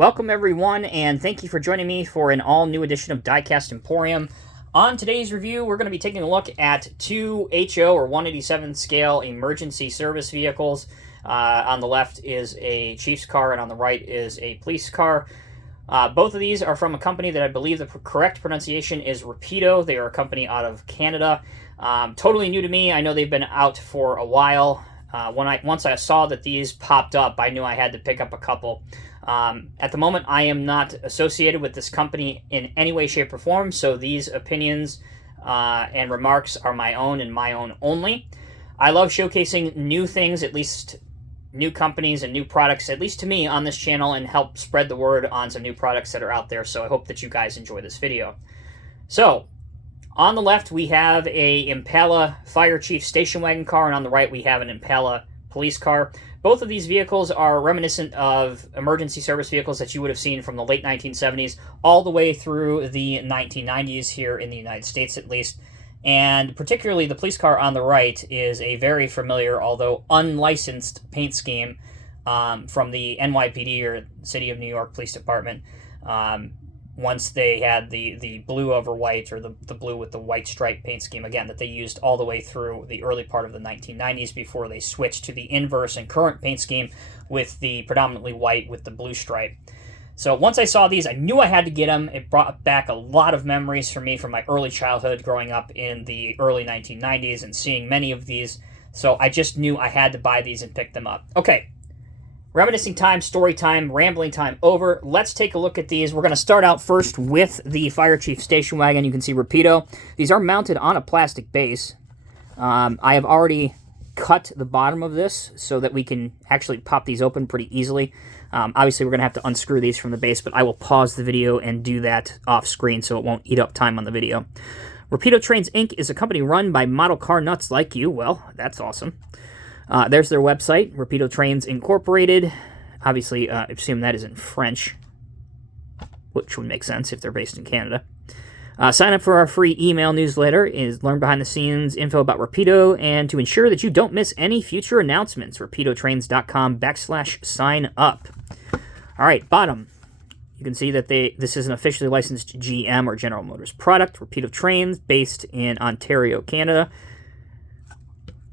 Welcome everyone, and thank you for joining me for an all-new edition of Diecast Emporium. On today's review, we're going to be taking a look at two HO or 187th scale emergency service vehicles. On the left is a chief's car, and on the right is a police car. Both of these are from a company that I believe the correct pronunciation is Rapido. They are a company out of Canada. Totally new to me. I know they've been out for a while. Once I saw that these popped up, I knew I had to pick up a couple. At the moment, I am not associated with this company in any way, shape, or form, so these opinions and remarks are my own and my own only. I love showcasing new things, at least new companies and new products, at least to me, on this channel, and help spread the word on some new products that are out there, so I hope that you guys enjoy this video. So, on the left, we have a Impala Fire Chief station wagon car, and on the right, we have an Impala police car. Both of these vehicles are reminiscent of emergency service vehicles that you would have seen from the late 1970s all the way through the 1990s here in the United States, at least. And particularly the police car on the right is a very familiar, although unlicensed, paint scheme from the NYPD, or City of New York Police Department. Once they had the blue over white, or the blue with the white stripe paint scheme, again, that they used all the way through the early part of the 1990s before they switched to the inverse and current paint scheme with the predominantly white with the blue stripe. So once I saw these, I knew I had to get them. It brought back a lot of memories for me from my early childhood growing up in the early 1990s and seeing many of these. So I just knew I had to buy these and pick them up. Okay. Reminiscing time, story time, rambling time over. Let's take a look at these. We're going to start out first with the Fire Chief station wagon. You can see Rapido. These are mounted on a plastic base. I have already cut the bottom of this so that we can actually pop these open pretty easily. Obviously, we're going to have to unscrew these from the base, but I will pause the video and do that off screen so it won't eat up time on the video. Rapido Trains, Inc. is a company run by model car nuts like you. Well, that's awesome. There's their website, Rapido Trains Incorporated. Obviously, I assume that is in French, which would make sense if they're based in Canada. Sign up for our free email newsletter, is learn behind-the-scenes info about Rapido, and to ensure that you don't miss any future announcements, rapidotrains.com/sign up. All right, bottom. You can see that this is an officially licensed GM or General Motors product. Rapido Trains, based in Ontario, Canada.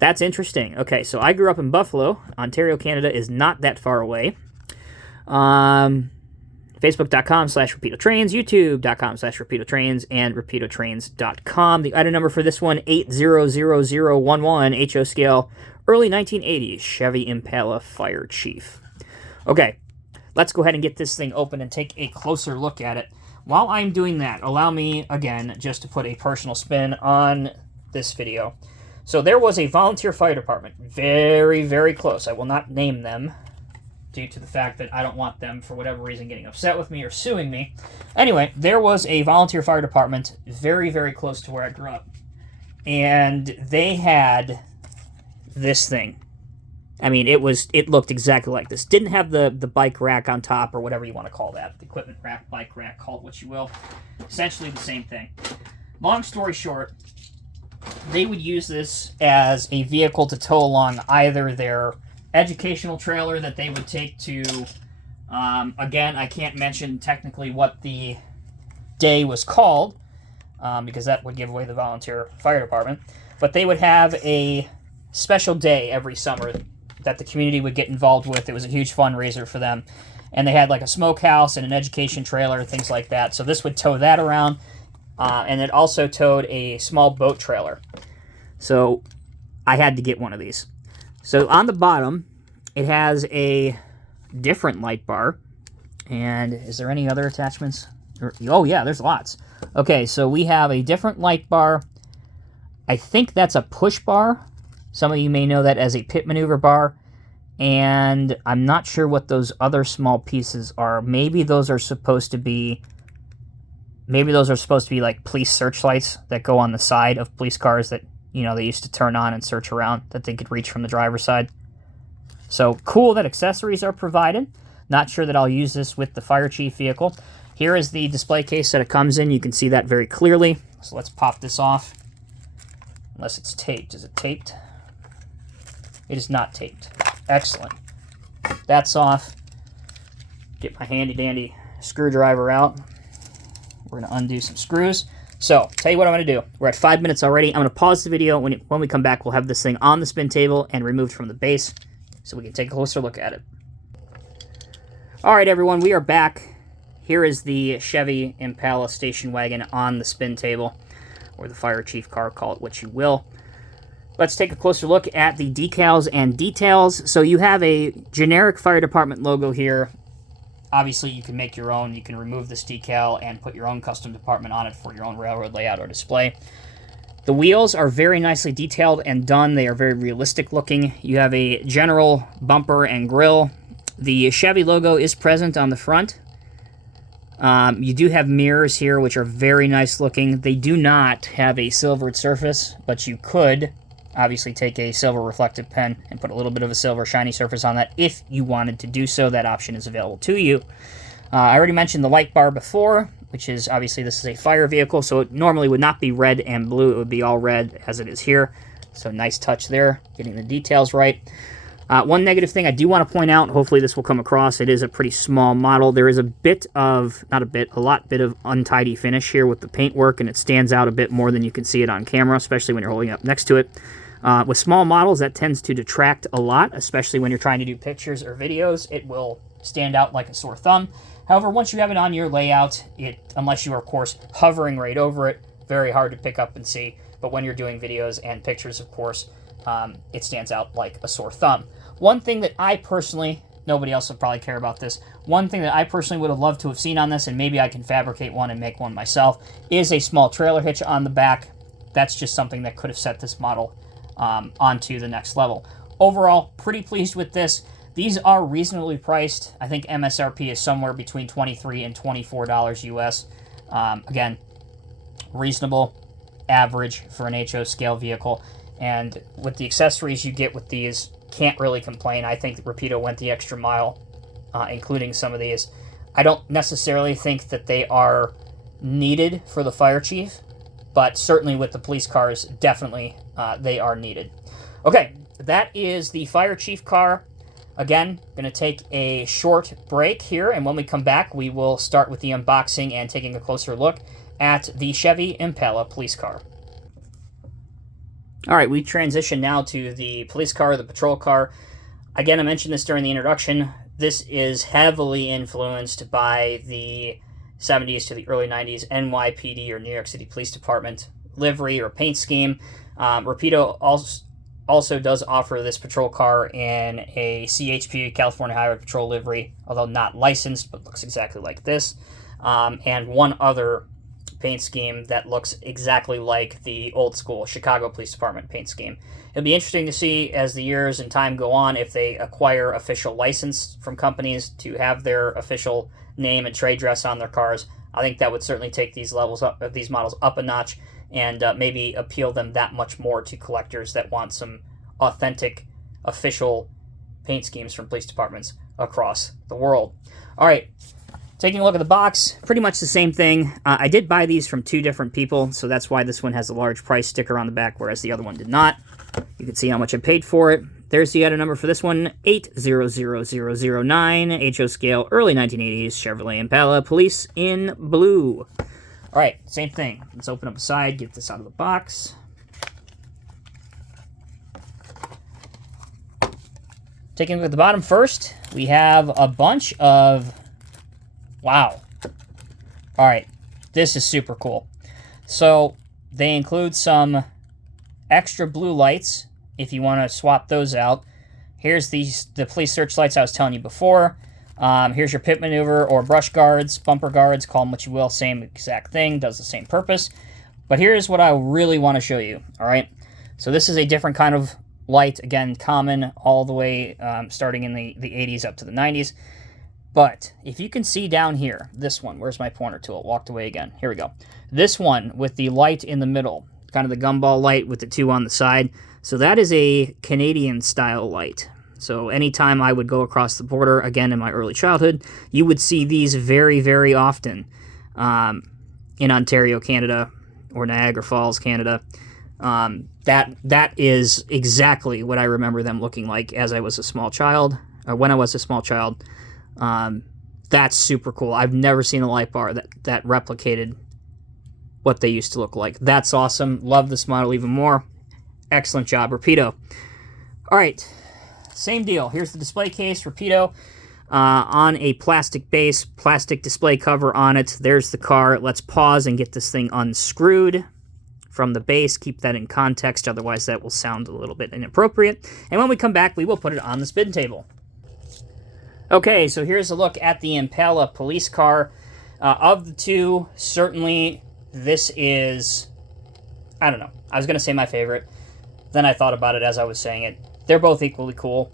That's interesting. Okay, so I grew up in Buffalo. Ontario, Canada is not that far away. Facebook.com/RapidoTrains, YouTube.com/RapidoTrains, and RapidoTrains.com. The item number for this one, 800011, HO scale, early 1980s, Chevy Impala Fire Chief. Okay, let's go ahead and get this thing open and take a closer look at it. While I'm doing that, allow me, again, just to put a personal spin on this video. So there was a volunteer fire department, very, very close. I will not name them due to the fact that I don't want them, for whatever reason, getting upset with me or suing me. Anyway, there was a volunteer fire department very, very close to where I grew up. And they had this thing. I mean, it looked exactly like this. Didn't have the bike rack on top, or whatever you want to call that. The equipment rack, bike rack, call it what you will. Essentially the same thing. Long story short, they would use this as a vehicle to tow along either their educational trailer that they would take to, again, I can't mention technically what the day was called, because that would give away the volunteer fire department, but they would have a special day every summer that the community would get involved with. It was a huge fundraiser for them, and they had like a smokehouse and an education trailer, things like that, so this would tow that around. And it also towed a small boat trailer. So I had to get one of these. So on the bottom, it has a different light bar. And is there any other attachments? Oh yeah, there's lots. Okay, so we have a different light bar. I think that's a push bar. Some of you may know that as a pit maneuver bar. And I'm not sure what those other small pieces are. Maybe those are supposed to be like police searchlights that go on the side of police cars that, you know, they used to turn on and search around, that they could reach from the driver's side. So cool that accessories are provided. Not sure that I'll use this with the Fire Chief vehicle. Here is the display case that it comes in. You can see that very clearly. So let's pop this off. Unless it's taped. Is it taped? It is not taped. Excellent. That's off. Get my handy dandy screwdriver out. We're going to undo some screws. So, tell you what I'm going to do. We're at 5 minutes already. I'm going to pause the video. When we come back, we'll have this thing on the spin table and removed from the base so we can take a closer look at it. All right, everyone, we are back. Here is the Chevy Impala station wagon on the spin table, or the fire chief car, call it what you will. Let's take a closer look at the decals and details. So you have a generic fire department logo here. Obviously, you can make your own. You can remove this decal and put your own custom department on it for your own railroad layout or display. The wheels are very nicely detailed and done. They are very realistic looking. You have a general bumper and grille. The Chevy logo is present on the front. You do have mirrors here, which are very nice looking. They do not have a silvered surface, but you could obviously take a silver reflective pen and put a little bit of a silver shiny surface on that if you wanted to do so. That option is available to you. I already mentioned the light bar before, which is obviously this is a fire vehicle, so it normally would not be red and blue. It would be all red as it is here. So nice touch there, getting the details right. One negative thing I do want to point out, hopefully this will come across, it is a pretty small model. There is a bit of, a lot of untidy finish here with the paintwork, and it stands out a bit more than you can see it on camera, especially when you're holding it up next to it. With small models, that tends to detract a lot, especially when you're trying to do pictures or videos. It will stand out like a sore thumb. However, once you have it on your layout, unless you are, of course, hovering right over it, very hard to pick up and see. But when you're doing videos and pictures, of course, it stands out like a sore thumb. One thing that I personally, nobody else will probably care about this, one thing that I personally would have loved to have seen on this, and maybe I can fabricate one and make one myself, is a small trailer hitch on the back. That's just something that could have set this model onto the next level. Overall, pretty pleased with this. These are reasonably priced. I think MSRP is somewhere between $23 and $24 US. Again, reasonable, average for an HO scale vehicle. And with the accessories you get with these, can't really complain. I think Rapido went the extra mile, including some of these. I don't necessarily think that they are needed for the fire chief, but certainly with the police cars, definitely they are needed. Okay, that is the fire chief car. Again, going to take a short break here, and when we come back, we will start with the unboxing and taking a closer look at the Chevy Impala police car. All right, we transition now to the police car, the patrol car. Again, I mentioned this during the introduction. This is heavily influenced by the 70s to the early 90s NYPD, or New York City Police Department, livery or paint scheme. Rapido also does offer this patrol car in a CHP, California Highway Patrol livery, although not licensed, but looks exactly like this. And one other paint scheme that looks exactly like the old school Chicago Police Department paint scheme. It'll be interesting to see as the years and time go on if they acquire official license from companies to have their official name and trade dress on their cars. I think that would certainly take these models up a notch and maybe appeal them that much more to collectors that want some authentic official paint schemes from police departments across the world. All right. Taking a look at the box, pretty much the same thing. I did buy these from two different people, so that's why this one has a large price sticker on the back, whereas the other one did not. You can see how much I paid for it. There's the item number for this one, 800009, HO scale, early 1980s, Chevrolet Impala, police in blue. All right, same thing. Let's open up a side, get this out of the box. Taking a look at the bottom first, we have a bunch of... Wow. All right, this is super cool. So they include some extra blue lights if you want to swap those out. Here's the police searchlights I was telling you before. Here's your pit maneuver or brush guards, bumper guards, call them what you will, same exact thing, does the same purpose. But here's what I really want to show you, all right? So this is a different kind of light, again, common all the way starting in the 80s up to the 90s. But if you can see down here, this one, where's my pointer tool? It walked away again. Here we go. This one with the light in the middle, kind of the gumball light with the two on the side. So that is a Canadian style light. So anytime I would go across the border, again in my early childhood, you would see these very, very often in Ontario, Canada, or Niagara Falls, Canada. That is exactly what I remember them looking like as I was a small child, or when I was a small child. That's super cool. I've never seen a light bar that replicated what they used to look like. That's awesome. Love this model even more. Excellent job, Rapido. All right, same deal. Here's the display case, Rapido, on a plastic base, plastic display cover on it. There's the car. Let's pause and get this thing unscrewed from the base. Keep that in context, otherwise that will sound a little bit inappropriate. And when we come back, we will put it on the spin table. Okay, so here's a look at the Impala police car. Of the two, certainly this is, I don't know, I was going to say my favorite. Then I thought about it as I was saying it. They're both equally cool.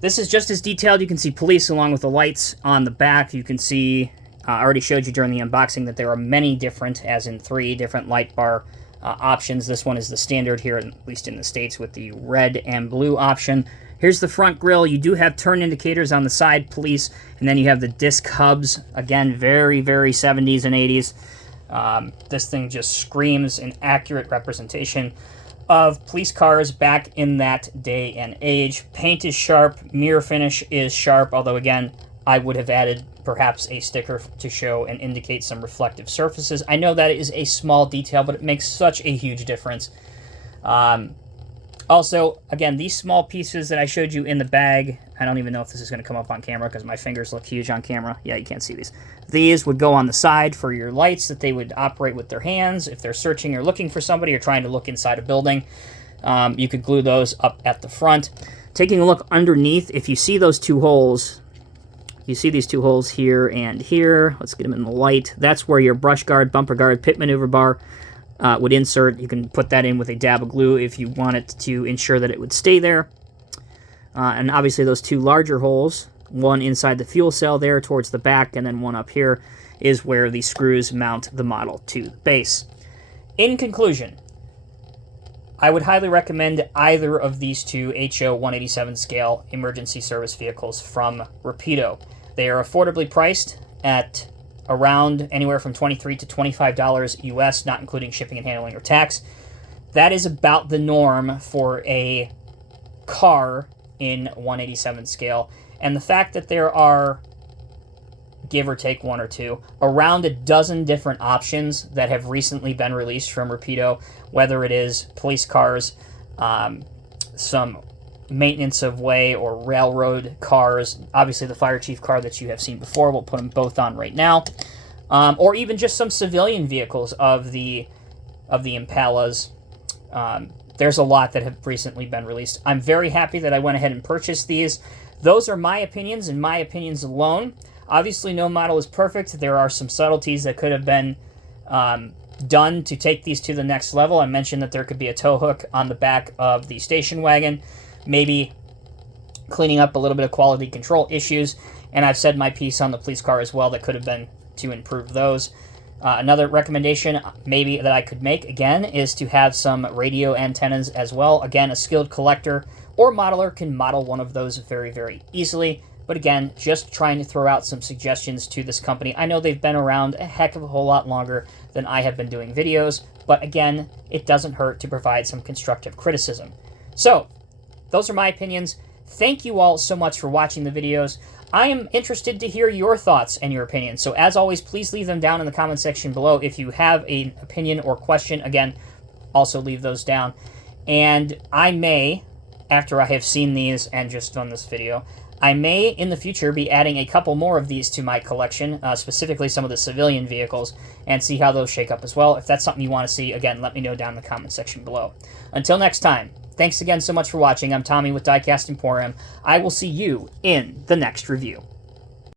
This is just as detailed. You can see police along with the lights on the back. You can see, I already showed you during the unboxing that there are many different, as in 3 different light bar options. This one is the standard here, at least in the States, with the red and blue option. Here's the front grille. You do have turn indicators on the side, police, and then you have the disc hubs. Again, very, very 70s and 80s. This thing just screams an accurate representation of police cars back in that day and age. Paint is sharp, mirror finish is sharp, although again, I would have added perhaps a sticker to show and indicate some reflective surfaces. I know that is a small detail, but it makes such a huge difference. Also, again, these small pieces that I showed you in the bag, I don't even know if this is going to come up on camera because my fingers look huge on camera. Yeah, you can't see these. These would go on the side for your lights that they would operate with their hands. If they're searching or looking for somebody or trying to look inside a building, you could glue those up at the front. Taking a look underneath, if you see those 2 holes, you see these 2 holes here and here. Let's get them in the light. That's where your brush guard, bumper guard, pit maneuver bar would insert. You can put that in with a dab of glue if you want it to ensure that it would stay there. And obviously those 2 larger holes, one inside the fuel cell there towards the back, and then one up here, is where the screws mount the model to the base. In conclusion, I would highly recommend either of these 2 HO 187 scale emergency service vehicles from Rapido. They are affordably priced at around anywhere from $23 to $25 US, not including shipping and handling or tax. That is about the norm for a car in 187 scale. And the fact that there are, give or take 1 or 2, around a dozen different options that have recently been released from Rapido, whether it is police cars, some maintenance of way or railroad cars, obviously the fire chief car that you have seen before, we'll put them both on right now, or even just some civilian vehicles of the Impalas. There's a lot that have recently been released. I'm very happy that I went ahead and purchased these. Those are my opinions and my opinions alone. Obviously, no model is perfect. There are some subtleties that could have been done to take these to the next level. I mentioned that there could be a tow hook on the back of the station wagon, maybe cleaning up a little bit of quality control issues. And I've said my piece on the police car as well that could have been to improve those. Another recommendation maybe that I could make, again, is to have some radio antennas as well. Again, a skilled collector or modeler can model one of those very, very easily. But again, just trying to throw out some suggestions to this company. I know they've been around a heck of a whole lot longer than I have been doing videos, but again, it doesn't hurt to provide some constructive criticism. So, those are my opinions. Thank you all so much for watching the videos. I am interested to hear your thoughts and your opinions. So as always, please leave them down in the comment section below. If you have an opinion or question, again, also leave those down. And I may, after I have seen these and just done this video, I may in the future be adding a couple more of these to my collection, specifically some of the civilian vehicles, and see how those shake up as well. If that's something you want to see, again, let me know down in the comment section below. Until next time, thanks again so much for watching. I'm Tommy with Diecast Emporium. I will see you in the next review.